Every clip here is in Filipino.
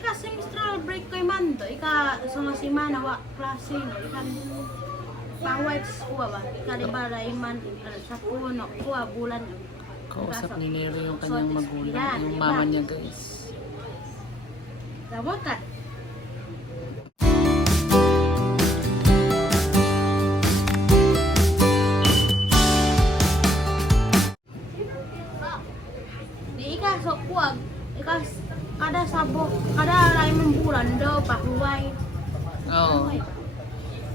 ika semestral break ko'y mando. Ika sa mga simana wa klase no. Ika pang-whites kuha ba? Ika di ba raiman sa puno kuha bulan. Kausap ni Neri yung kanyang magulang, Yan, yung diba? mama niya guys. Dawa ka. Di ika so kuwag. Ika kada sabok, kada raiman bulan daw pahuway. Oo.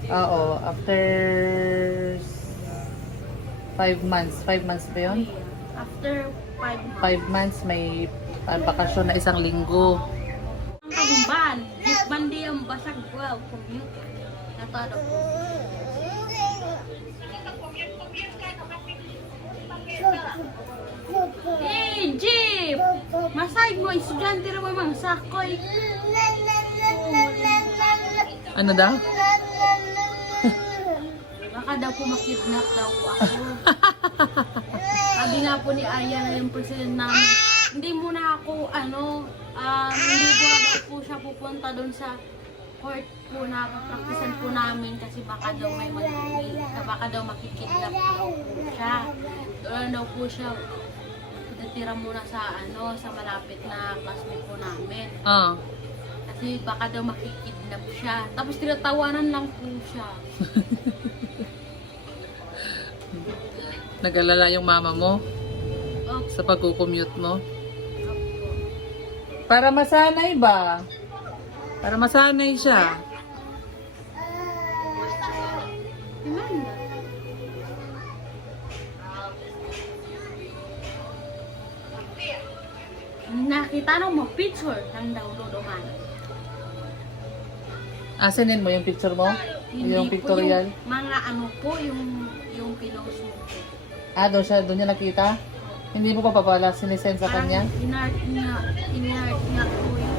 Oo, after 5 months. 5 months ba yun? After 5 months. 5 months may bakasyon na 1 linggo. Ang kagumban, bandi ang basag wow, commute. Natado ko. Eh, Jeep! Masay mo, estudyante rin mo mga sakoy. Ano daw? Baka daw po makidnap daw po ako. Sabi nga po ni Aya na yung president namin, hindi muna ako, hindi po na daw po siya pupunta doon sa court po na praktisan po namin kasi baka daw baka daw makikidnap daw po siya. Doon daw po siya titira muna sa sa malapit na classmate po namin. Kasi baka daw makikidnap siya. Tapos tinatawanan lang po siya. Nag-alala yung mama mo Opo. sa pag-commute mo? Para masanay ba? Para masanay siya. Amanda. Nakita mo picture ng downloadoman. Asinin mo yung picture mo? Yung pictorial? Yung mga yung pinost mo po. Doon niya nakita? Hindi mo pa pala sinisend sa kanya? Inart niya po yun.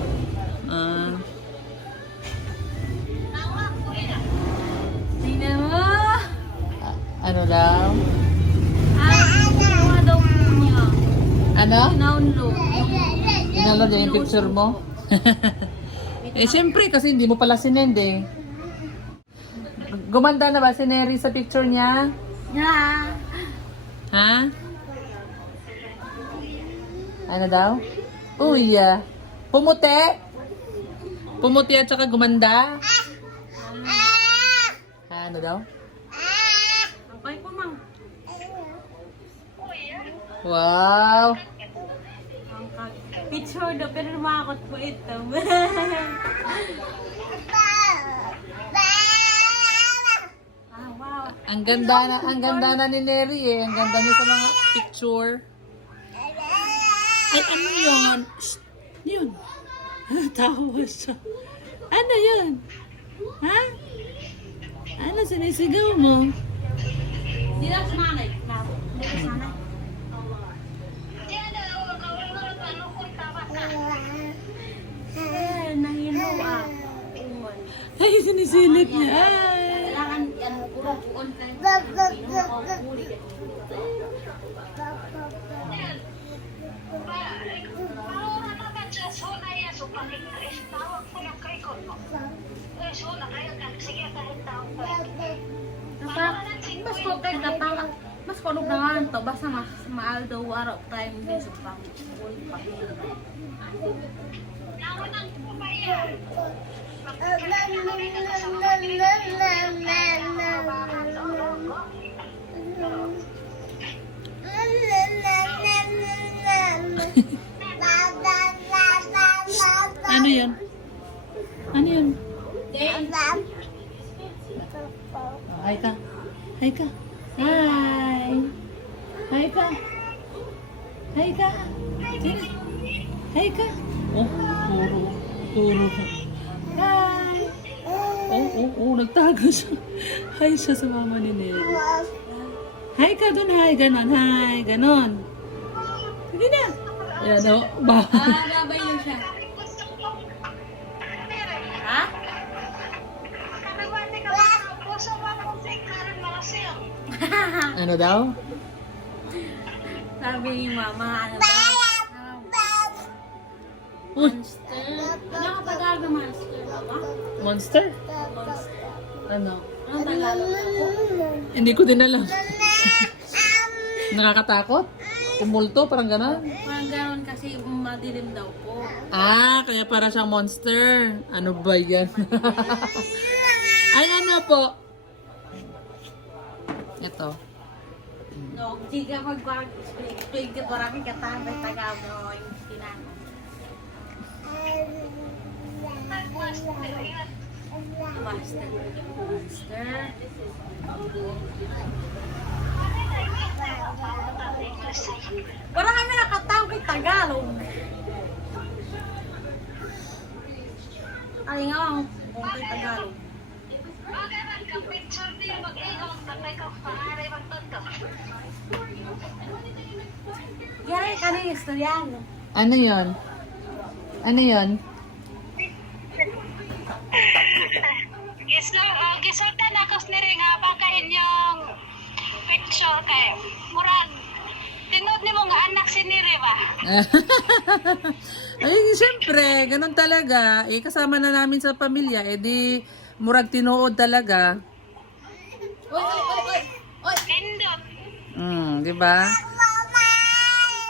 Tingnan mo! Ano daw? Ano daw po niya? Ano? Download. Inalad niya yung picture mo? Siyempre kasi hindi mo pala sinend eh. Gumanda na ba si Neri sa picture niya? Yeah. Ha? Ano daw? Uy, pumuti? Pumuti at saka gumanda? Ano daw? Okay po, Mang. Wow! Picture daw, pero lumakot po ito. Wow. Ang ganda na ni Neri eh. Ang ganda niya sa mga picture. Ay, ano yun? Shh, yun. Tawa siya. Ano yun? Ha? Ano sinisigaw mo? Hindi lang sa nanay. Hindi lang sa nanay. Nahilo Ay, sinisilip niya. Ay. Kailangan yan puro on time. Mas ko kay natawag. Mas ko na nga to basta mas maal daw araw time din sa pang-ul pa. Ano yun? Ano yun? Hi ka. Hi ka. Hi. Hi ka. Hi ka. Sino? Hi ka. Oh, turo. Hi. Nagtago siya. Hi siya sa mama ni Neri. Hi ka dun, hi. Ganon, hi. Ganon. Sige na. Ayan, Babay yun siya. Ha? Ano daw? Sabi ni mama, ano daw? Uy, Monster. Ano ka Tagalog monster? Ba? monster? Monster. Ano? Anong Tagalog? Hindi ko din alam. Nakakatakot? Umulto, parang gano'n? Parang gano'n kasi madilim daw po. Ah, kaya para siyang monster. Ano ba yan? Ay, ano po? Ito. No, hindi ka mag-explain ka marami katambay Tagalog yung tinanong. Master. Master. Parang kami nakatawag kay Tagalog. Ay nga, ang buong Tagalog. Yari ka na yung istoryano. Ano yon? Ano yon? Gisultan ako sniri nga bakahin yung picture kay murag tinod ni mo nga anak si Niri ba? Ay, siyempre, ganun talaga. Eh, kasama na namin sa pamilya. Eh, di, murag tinuod talaga. Oy! Nindot. Di ba?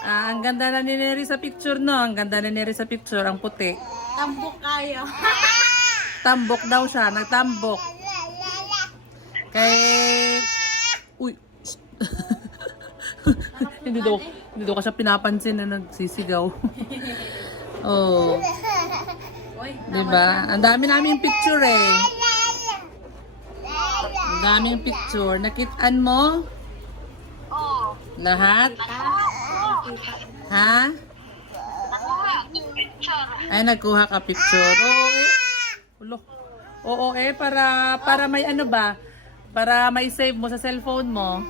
Ah, ang ganda na ni Neri sa picture, no? Ang ganda ni Neri sa picture, ang puti. Tambok kayo. Tambok daw siya, nagtambok. Kay... Uy! hindi daw ka siya pinapansin na nagsisigaw. Oh, Oy, 'di ba? Ang dami naming picture eh. Ang daming picture. Nakitaan mo? Oh. Lahat? Ha? Nakuha yung picture. Ay, nagkuha ka picture. Oo eh. Ulo. Oo eh, para may ano ba? Para may save mo sa cellphone mo.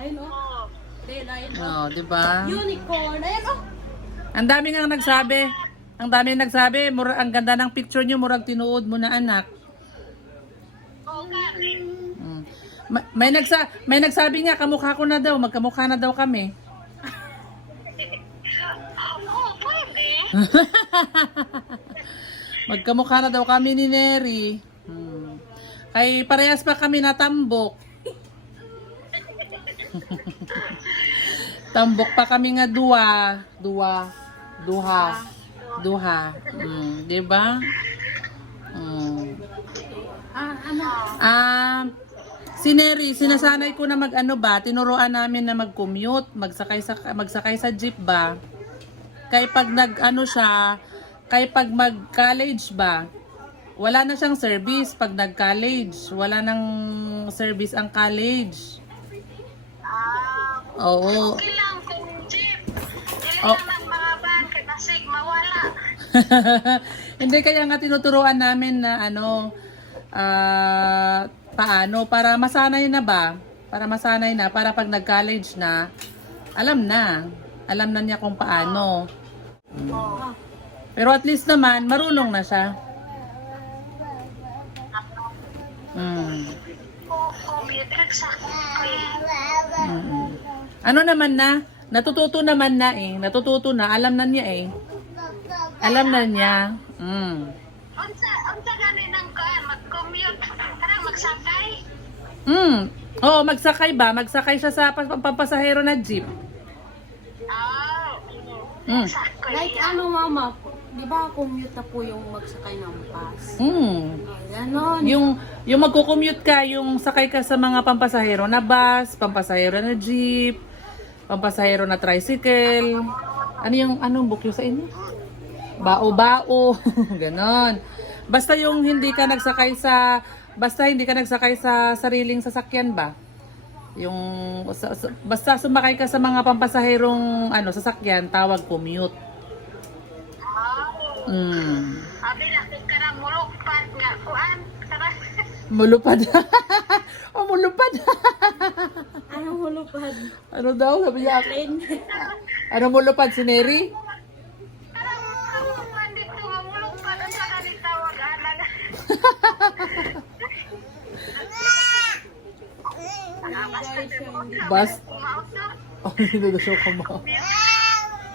Ayun oh. Ayun Oh, oh. 'di ba? Unicorn. Ayun oh. Ang dami nga nagsabi. Ang dami nagsabi, ang ganda ng picture niyo, murag tinuod mo na anak. Oo nga. Mm. May nagsabi nga kamukha ko na daw, magkamukha na daw kami. Oo, pwede. Magkamukha na daw kami ni Neri. Kay parehas pa kami natambok. Tambok pa kami nga duha. 'Di ba? Ano? Si Neri, sinasanay ko na mag-ano ba, tinuruan namin na mag-commute, magsakay sa jeep ba. Kaya pag nag-ano siya, kaya pag mag-college ba, wala na siyang service pag nag-college. Wala nang service ang college. Oo. Okay lang kung jeep. Dili Oh. naman mga van kay basig mawala. Hindi, kaya nga tinuturuan namin na paano, para masanay na ba? Para masanay na, para pag nag-college na, alam na niya kung paano. Pero at least naman, marunong na siya. Oo, sakit ko eh. Ano naman na? Natututo naman na eh. Natututo na. Alam na niya eh. Alam na niya. Unsa gani nang kuan mag-commute karang magsakay? Oo, magsakay ba? Magsakay siya sa pampasahero na jeep. Sakay. Like ano mama, di ba commute na po yung magsakay ng bus? Ganon. Yung magko-commute ka, yung sakay ka sa mga pampasahero na bus, pampasahero na jeep, pampasahero na tricycle. Anong bukyo sa inyo? Bao-bao, ganon. Basta hindi ka nagsakay sa sariling sasakyan ba? Basta sumakay ka sa mga pampasaherong sasakyan, tawag commute. Abi na kung karang mulupad nga kuan. Mulupad. Oh, mulupad. Anong hulupad? Ano daw? Sabi niya, Plane. ano mulupad si Neri? Karang kuan dito nga mulupad ang sa kanil tawag anak. Bas. Oh, hindi daw siya kumaw.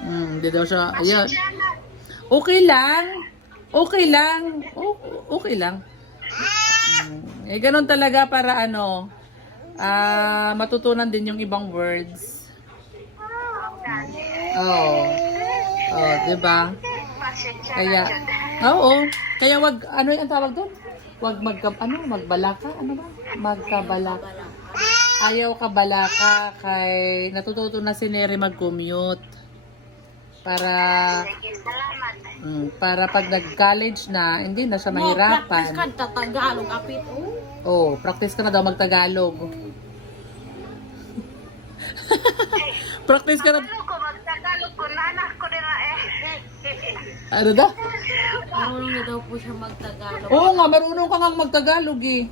Hindi daw siya. Ayan. Okay lang. Okay lang. Okay lang. Ganun talaga para ano, matutunan din yung ibang words. Oo. Oh, 'di ba? Pasensya Kaya na dyan. oo. Kaya wag ano yung tawag doon? Wag magbalaka, ano ba? Magkabalaka. Ayaw ka balaka kay natututo na si Neri mag-commute. Para Sige, salamat. para pag nag-college na, hindi na siya Practice mahirapan. ka, tatagalog, apit. Oh, practice ka na daw mag-Tagalog. Practice ka na. Ano ko, magtagalog ko, nanak ko din na eh. Ano daw? Marunong na daw po siya magtagalog. Oo nga, marunong ka nga mag-Tagalog eh.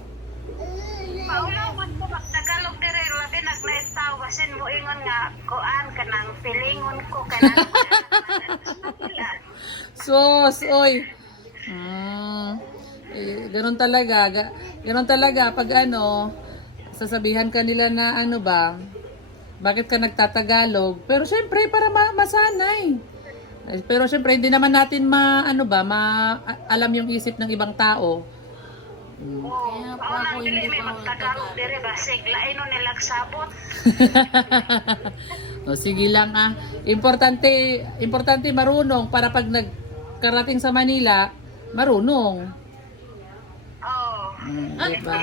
Maulaw ko ko magtagalog dire labi nagnaestawasin mo ingon nga kuan kanang pilingon ko kanang Sos, oy. Ganun talaga. Ganun talaga pag ano, sasabihan ka nila na ano ba, bakit ka nagtatagalog? Pero syempre para masanay. Pero syempre hindi naman natin alam yung isip ng ibang tao. Kaya po ako hindi may pa magtagalog magtagalog. dire basig lain no nilag sabot. O sige lang ah. Importante marunong para pag nagkarating sa Manila, marunong. Oh. Diba?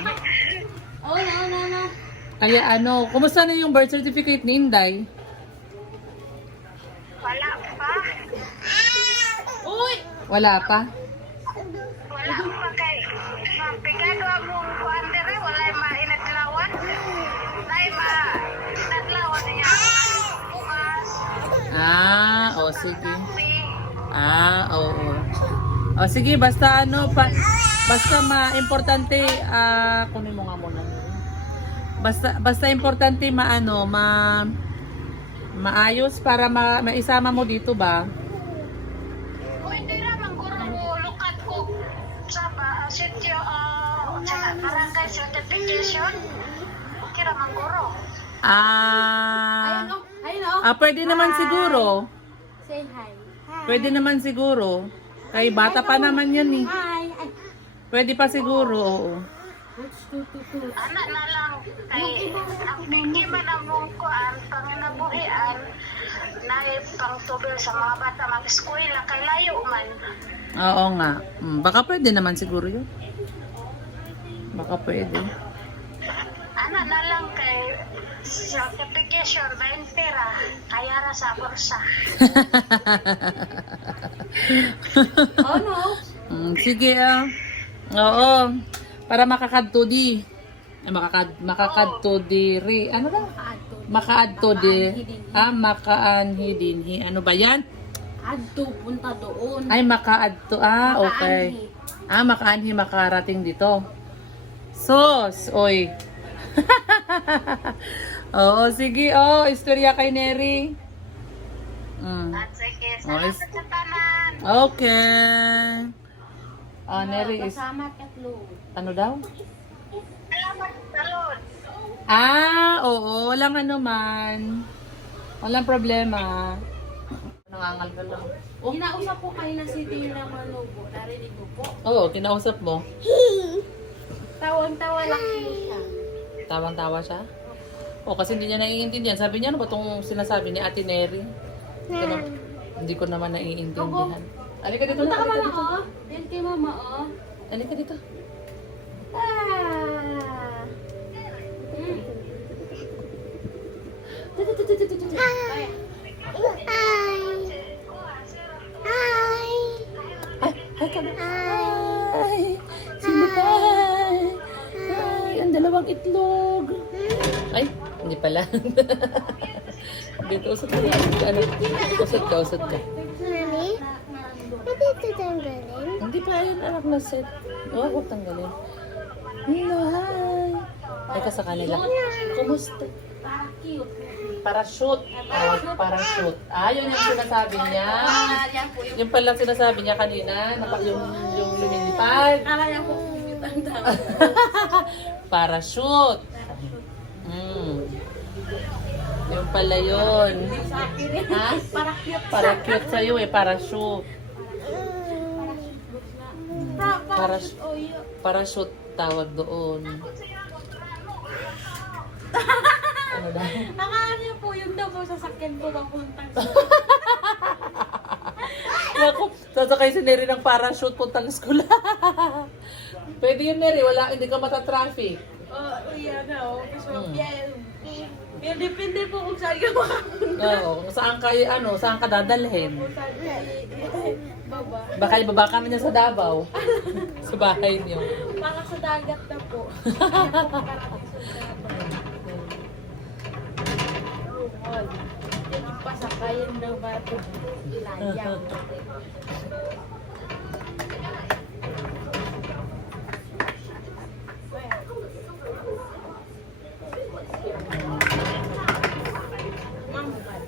Oh, no. Kaya ano, kumusta na yung birth certificate ni Inday? Wala pa. Uy! Wala pa? Wala pa kay mapigado among kuan dire wala mainadlawan. Nay inadlawan niya. Bukas. O sige. Oo. O sige, basta ano, basta importante, kunin mo nga muna. Basta importante maayos para maisama mo dito ba? Pwede naman guro lukat ko sa sityo sa barangay certification. Okay naman guro. Ayun oh. Pwede naman siguro. Say hi. Pwede naman siguro. Kay bata pa naman yan eh. Hi. Pwede pa siguro, oo. Anak na lang kay ang pingi man ang mong kuan panginabuhian na pangtubil sa mga bata mag-eskwela kay layo man. Oo nga. Baka pwede naman siguro yun. Baka pwede. Anak na lang kay certification 20 ra kaya ra sa bursa. Oh no. Sige Oo. Para makakadto di. Makakadto diri. Ano daw? Makaadto di. Makaanhi dinhi. Ano ba yan? Adto punta doon. Ay, makaadto. Okay. Makaanhi makarating dito. Sos, oy. Oo, sige. Istorya kay Neri. At sige, salamat sa tanan. Okay. Neri is... Kasama katlo. Ano daw? Salamat salud. Oo. Walang ano man. Walang problema. Nangangal ka lang. Kinausap ko kanina si Tina Manubo. Narinig ko po. Oo, kinausap mo. Tawang-tawa lang po siya. Tawang-tawa siya? Kasi hindi niya naiintindihan. Sabi niya, ano ba itong sinasabi ni Ate Neri? Hindi ko naman naiintindihan. Alika dito Punta na, ka alika mama dito. oh. Yan kay mama oh. Alika dito. Ay. Hi ka na. Hi. Sino ka? Hi. Ang dalawang itlog. Ay, hindi pala. Dito, usot ka na. Usot ka. Mami, pwede ito tanggalin? Hindi pa yun, anak na set. Huwag tanggalin. Hello, hi. Ay ka sa kanila. Kumusta? Cute. Parachute. Parachute. Yun yung sinasabi niya. Yan po yung Yung pala sinasabi niya kanina, yung lumilipad. kala niya po cute ang tawag. Parachute. Yung pala yun. Sa akin eh. Ha? Para cute. Para cute sa'yo parachute. Parachute. Oh, yeah. Parachute tawag doon. Ano daw? Akala niyo po, yun daw po sasakyan ko papuntang Naku, sasakay si Neri ng parachute puntang school. Pwede yun, Neri. Wala, hindi ka matatraffic. Oh, yan na, oh. Pero depende po kung saan ka makapunta. Oo, saan ka, saan ka dadalhin? Kung saan ka baba. Baka ibaba ka na niya sa Davao. Sa bahay niyo. Baka sa dagat na po. Kaya po karating sa dagat. Oh, yung pasakayan daw ba ito? Layang. Mampad.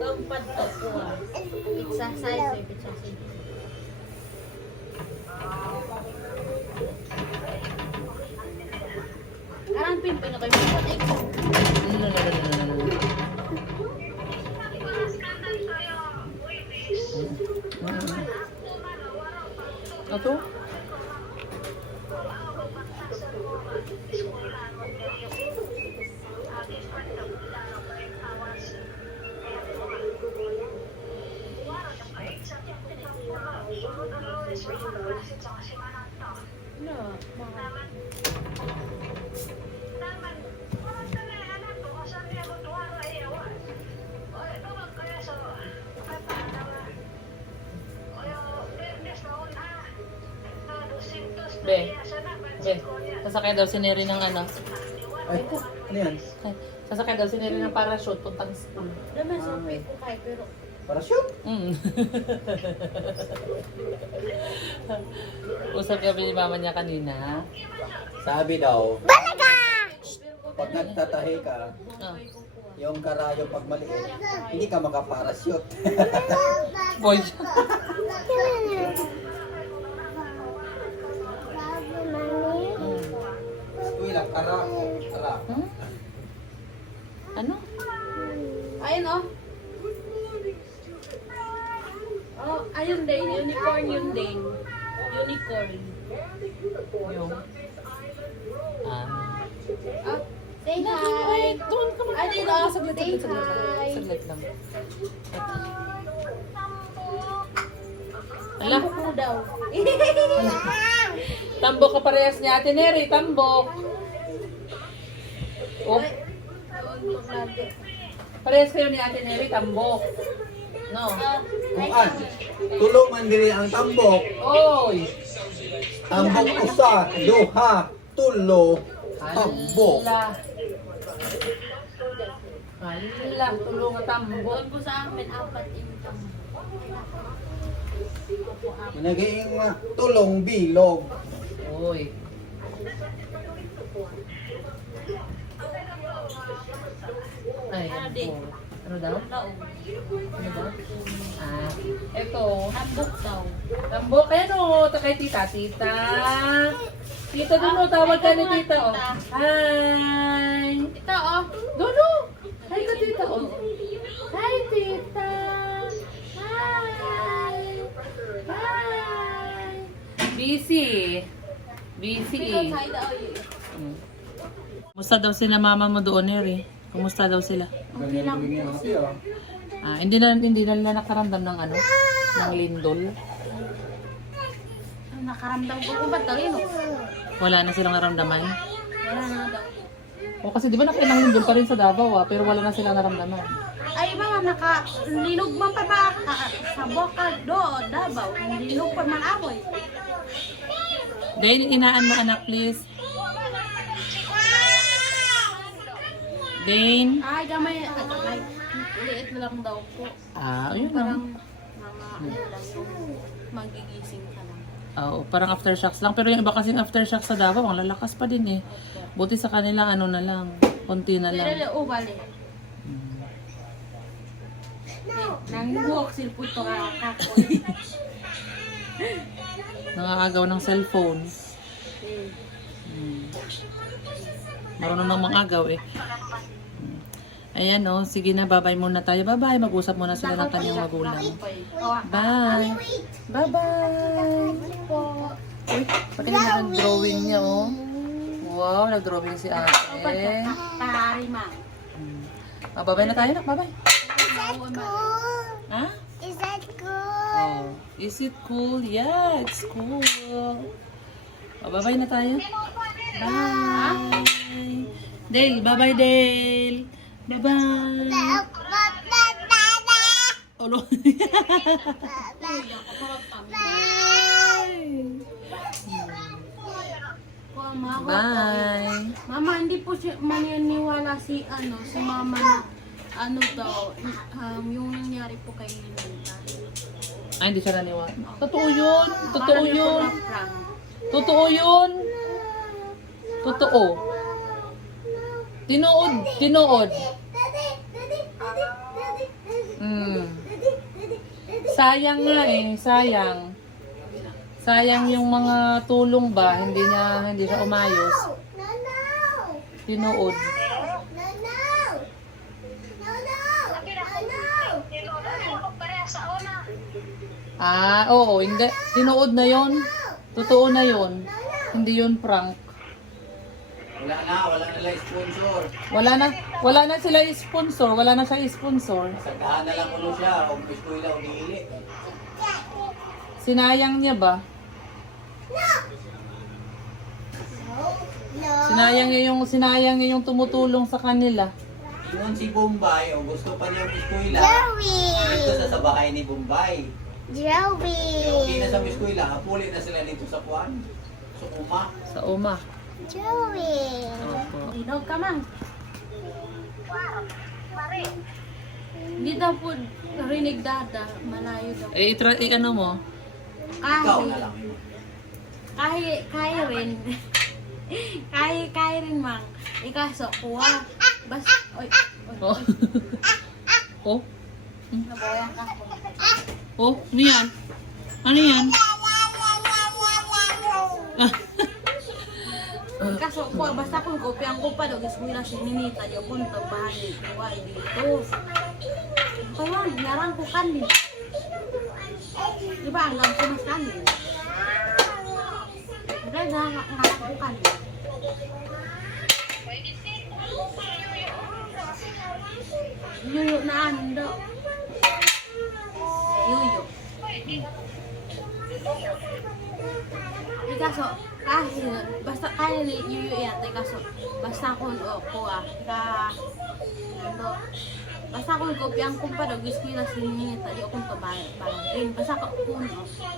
Mampad to po ah. Pizza size, pizza size. Karang pimpin na kayo mampad. Ito? Be, sasakay daw si Neri ng ano? Ay, ano yan? Sasakay daw si Neri ng parachute puntang school. Naman sa ko kay pero Parachute? Usap kami ni mama niya kanina. Sabi daw, pag nagtatahi ka, Oh. yung karayo pag maliit, hindi ka makaparachute. Boy. Uy lang, kara. Hmm? Ano? ayun oh. Oh, ayun din, unicorn yun din. Unicorn. Yung... Ah. Oh, say hi. Doon ka Ay, dito, oh, Saglit, say saglit, saglit. hi. Saglit lang. Ala, Tambok mo daw. tambok ka parehas ni Ate Neri, tambok. Oh, parehas kayo ni Ate Neri, tambok. No. Kuan, tulungan diri ang tambok. Oy! Tambok usa, duha, tulo, tambok. Hala, tulong nga tambok. Doon po sa amin, 4 income. Naging tulong bilog. Oy. Ay, ano po? Ano daw? Laong. Ano daw? Ah, eto. Tambok daw. Tambok, ayan o, kay tita. Tita. Tita, doon o, tawag ka ni tita o. Hi. Ito oh. Doon o. Hi ka tita o. Hi tita. Hi. Hi. Busy. Busy eh. Ito daw yun. Kumusta daw sila mama mo doon, Neri? Kumusta daw sila? Okay lang po siya. Ah, hindi na nila nakaramdam ng ano? Ng lindol? Nakaramdam ko kung ba't daw yun oh. Wala na silang naramdaman? Wala na daw. O kasi di ba nakailang lindol pa rin sa Davao pero wala na silang naramdaman. Ay mga linog man pa ba sa boka do Davao. Linog pa man amoy. Dane, inaan mo anak please. Dane. Ay gamay. Liit na lang daw po. Ah, ayun Parang lang. mga ano lang yung magigising ka lang. Oo, parang aftershocks lang. Pero yung iba kasing aftershocks sa Davao, ang lalakas pa din eh. Buti sa kanila, ano na lang, konti na lang. Pero ubal eh. Nanguhok silpot to kakoy. Nangaagaw ng cellphone. Marunong nang mangagaw eh. Ayan oh, sige na, bye-bye muna tayo. Bye-bye, mag-usap muna sila ng kanyang magulang. Bye! Bye-bye! Uy, pati na nag-drawing niya oh. Wow, nag-drawing si ate. Tahari ma. Bye-bye na tayo, nak. Bye-bye. Ha? Is that cool? Oh, is it cool? Yeah, it's cool. Oh, bye-bye na tayo. Bye. Dale, bye-bye, Dale. Bye-bye. Olo. Bye. Mama, hindi po siya maniniwala si mama na daw, yung nangyari po kay Linda. Ay, hindi siya naniwala. Totoo yun. Totoo Parang yun. po na prank. Totoo yun. Totoo. Tinood. Tinood. Sayang nga eh. Sayang. Sayang yung mga tulong ba. Hindi siya umayos. Tinood. Ah, oo. Hindi. Tinood na yon. Totoo na yon. Hindi yun prank. Wala na lang sponsor. Wala na sila sponsor. Wala na siya sponsor. Sagahan na lang ulo siya, o eskwela o dili. Sinayang niya ba? Sinayang niya yung tumutulong sa kanila. Ingon si Bombay, o gusto pa niya eskwela. Joey! Dito sa bahay ni Bombay. Joey! Okay na sa eskwela, hapuli na sila dito sa Puan. Sa Uma. Sa uma. Joey! Opo. Inog ka man. Hindi daw po rinig dada. Malayo daw. Ano mo? Ikaw na lang. Kaya rin. Kaya rin mang. Ikaso, kuha. Bas, oy. Oh. Oh. Naboyan ka. Oh, ano yan? Ano yan? Kaso, kuha, basta kung kopyang ko pa daw, gusto nila siya ninita, di ako nagbahan kuha dito. Kaya, narang ko kanil. Diba, hanggang ko mas kanil. Kaya, narang ko kanil. Yuyo na ando. Yuyo. Kaso, basta kaya ni Yuyo yan, kaso, basta kung kuha, basta kung kopyang ko pa daw, gusto nila sinita, di akong pabayan. Basta kung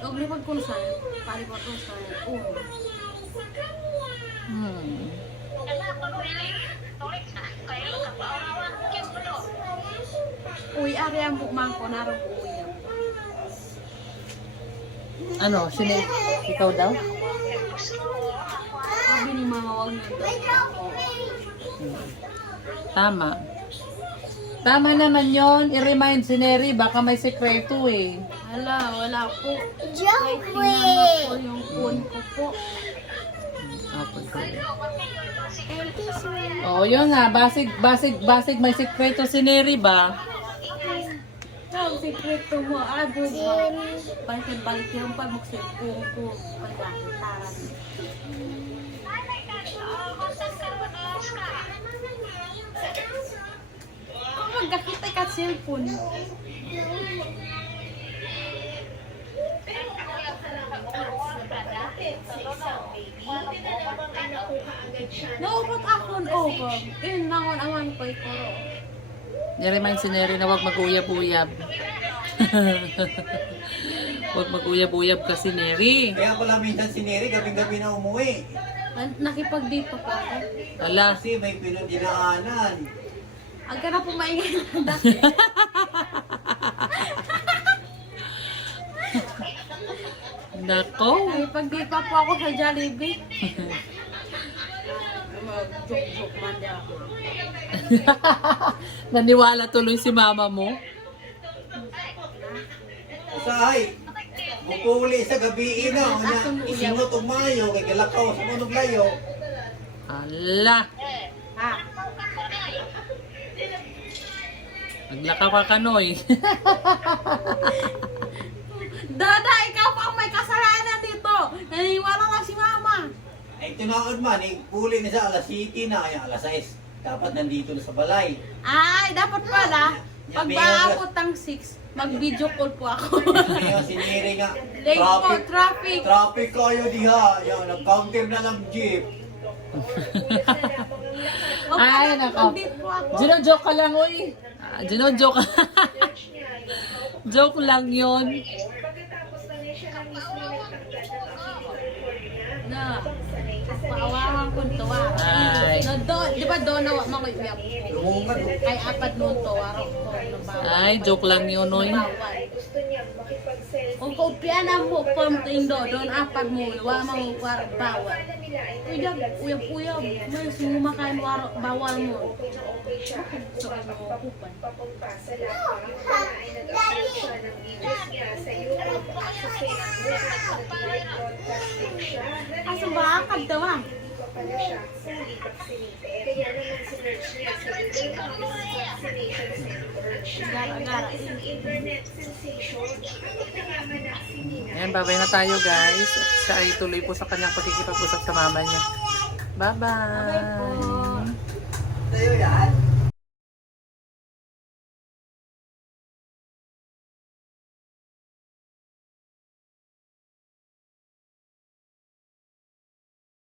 naglipad ko sa palipad ko sa Uy, ari ang bukman ko, narong uwi yan. Ano? Ikaw daw? Sabi ni mama, wag na daw. Tama. Tama naman yon. I-remind si Neri, baka may sekreto eh. Wala po. Kahit tinama po yung phone ko po. Oh, yun nga. Basig may sekreto si Neri ba? Ang sekreto mo, ado ba? Balik yung pag-muksip ko pagkakitaran. Magkakita ka cellphone. Naubot akon over. Yun nangon awan ko ikoro. I-remind si Neri na huwag mag-uyab-uyab. Huwag mag-uyab-uyab kasi Neri. Kaya pala minsan si Neri, gabing-gabi na umuwi. Nakipag-date pa ako. Ala. Kasi may pinagdinaanan. Agka na po maingay na dati. Nako. Nakipag-date pa po ako sa Jollibee. Mag-joke-joke man di ako. Naniwala tuloy si mama mo. Usahay, bukuli sa gabi na, isingot og mayo, kay galakaw sa munog layo. Ala. Ha? Naglakaw ka kanoy. Dada, ikaw pa ang may kasalanan dito. Naniwala lang si mama. Ay, tinaon man, huli na sa alas 7 na, kaya alas 6. Dapat nandito na sa balay. Ay, dapat pala, Ya, pag ya, maabot ng 6, mag-video call po ako. Ngayon, siniri nga. Late po, traffic. Traffic kayo diha. Yan, nag-counter na ng jeep. O, Ay, pala, nako. mag-date po ako. Gino-joke ka lang, uy. Gino-joke. Joke lang yun. Na, paawawan ko ito. Ay. Di ba doon na makikiyap? Lumungan. Ay, apat nun to. Araw ko. Ay, joke lang yun, uy. Kung kopya na mo pamtindo, doon apat mo, wala mo bawal. Uyab, may sumakain bawal mo. So, asa ba akad daw ah? Gara-gara. Ayan, babay na tayo guys. Siya ay tuloy po sa kanyang pakikipag-usap sa mama niya. Bye-bye! Bye po. Sa'yo yan.